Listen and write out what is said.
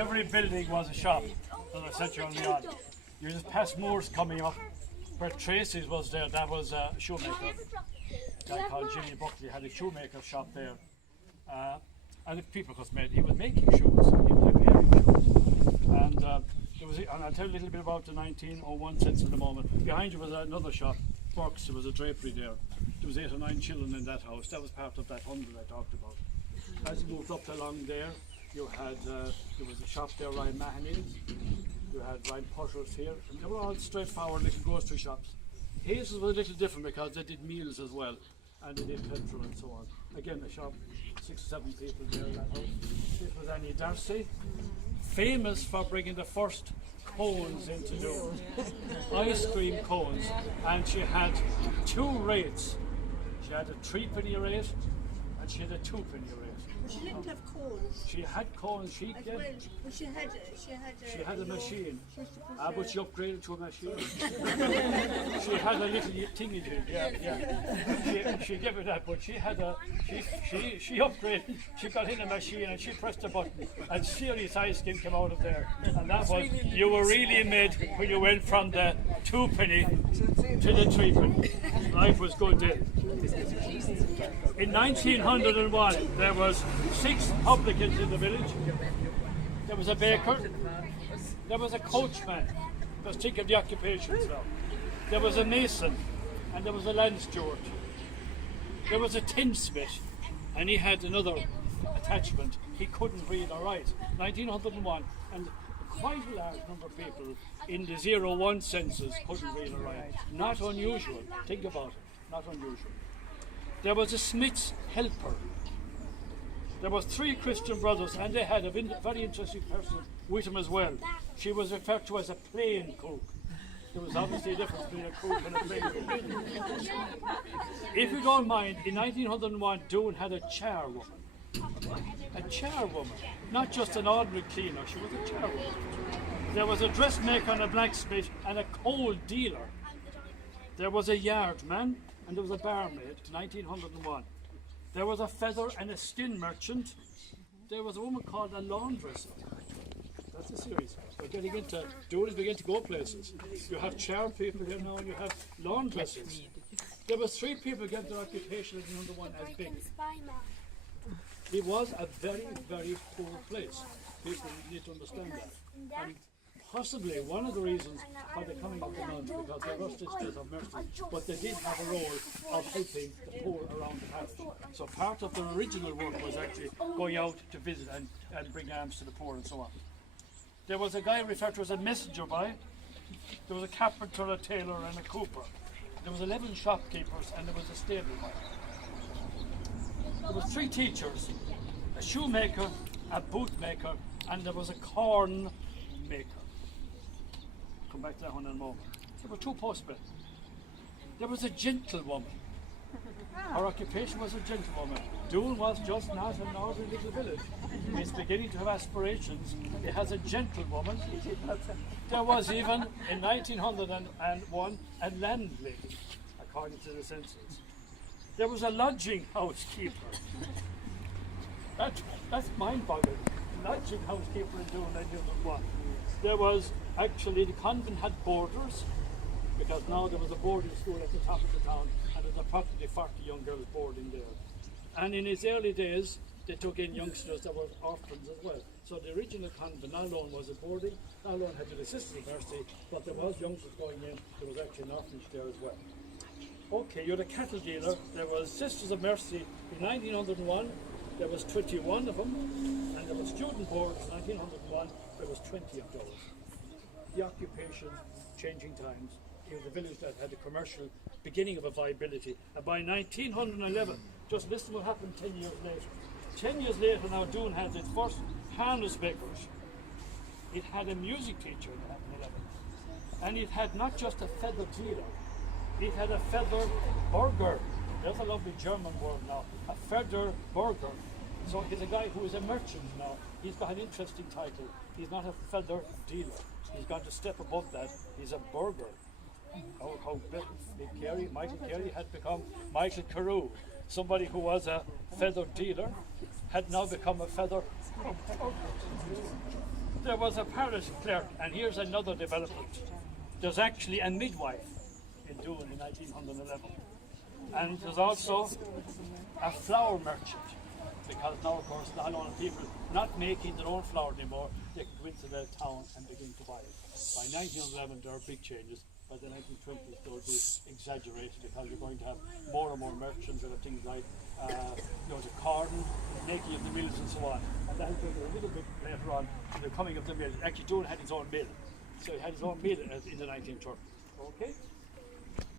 every building was a shop, as I said to you early on. You just passed Moore's coming up, where Tracy's was there, that was a shoemaker. A guy called Jimmy Buckley had a shoemaker shop there. And if people was made, he was making shoes, he was repairing shoes. And I'll tell you a little bit about the 1901 census in a moment. Behind you was another shop, Burke's, there was a drapery there. There was 8 or 9 children in that house. That was part of that 100 I talked about. As you moved up along there, you had, there was a shop there, Ryan Mahoney's. You had Ryan Potter's here. And they were all straightforward little grocery shops. His was a little different because they did meals as well. And they did petrol and so on. Again, a shop, 6 or 7 people there in that house. This was Annie Darcy, famous for bringing the first cones into Doon, ice cream cones, and she had 2 rates. She had a 3-penny rate and she had a 2-penny rate. She didn't have cones. She had cones, she As did. well, but she had A machine, but she upgraded to a machine. She had a little thingy, She gave it that, but she had she upgraded. She got in a machine and she pressed a button, and serious ice cream came out of there. And that was, you were really made when you went from the 2-penny to the 3-penny. Life was good then. In 1901, there was 6 publicans in the village. There was a baker. There was a coachman. Let's think of the occupations now. There was a mason, and there was a land steward. There was a tinsmith, and he had another attachment. He couldn't read or write. 1901, and quite a large number of people in the 01 census couldn't read or write. Not unusual. Think about it. Not unusual. There was a smith's helper. There was 3 Christian brothers, and they had a very interesting person with them as well. She was referred to as a plain cook. There was obviously a difference between a cook and a plain cook. If you don't mind, in 1901, Doon had a charwoman. A charwoman, not just an ordinary cleaner, she was a charwoman. There was a dressmaker and a blacksmith and a coal dealer. There was a yardman and there was a barmaid, 1901. There was a feather and a skin merchant. There was a woman called a laundress. That's a series. We're getting into, Doon is beginning to go places. You have chair people here now and you have laundresses. There was 3 people get their occupation in 1901 as big. It was a very, very poor place. People need to understand that. And possibly one of the reasons for the coming of the nuns, because they were sisters of mercy, but they did have a role of helping the poor around the parish. So part of their original work was actually going out to visit and bring alms to the poor and so on. There was a guy referred to as a messenger boy. There was a carpenter, a tailor and a cooper. There was 11 shopkeepers and there was a stable boy. There were 3 teachers, a shoemaker, a bootmaker, and there was a corn maker. Come back to that one in a moment. There were 2 postmen. There was a gentlewoman. Her occupation was a gentlewoman. Doon was just not an ordinary little village. It's beginning to have aspirations. It has a gentlewoman. There was even, in 1901, a landlady, according to the census. There was a lodging housekeeper. That's mind-boggling. Lodging housekeeper in Doon 1901. There was actually, the convent had boarders, because now there was a boarding school at the top of the town, and there was approximately 40 young girls boarding there. And in its early days, they took in youngsters that were orphans as well. So the original convent not alone was a boarding, not alone had the Sisters of Mercy, but there was youngsters going in, there was actually an orphanage there as well. Okay, you're the cattle dealer. There was Sisters of Mercy in 1901, there was 21 of them, and there was student boards in 1901, there was 20 of those. The occupation, changing times. It was a village that had a commercial beginning of a viability. And by 1911, just listen what happened 10 years later. 10 years later now, Doon had its first harness makers. It had a music teacher in 1911. And it had not just a feather dealer, it had a feather burger. There's a lovely German word now, a feather burger. So he's a guy who is a merchant now. He's got an interesting title. He's not a feather dealer. He's got to step above that. He's a burger. How Michael Carey had become Michael Carew. Somebody who was a feather dealer had now become a feather. there was a parish clerk, and here's another development. There's actually a midwife in Doon in 1911. And there's also a flour merchant, because now, of course, a lot of people not making their own flour anymore, they can go into the town and begin to buy it. By 1911, there are big changes. By the 1920s, they'll be exaggerated, because you're going to have more and more merchants that have things like, the corn, making of the mills and so on. And that'll go a little bit later on to the coming of the mill. Actually, Doon had his own mill. So he had his own mill in the 1930s. Okay?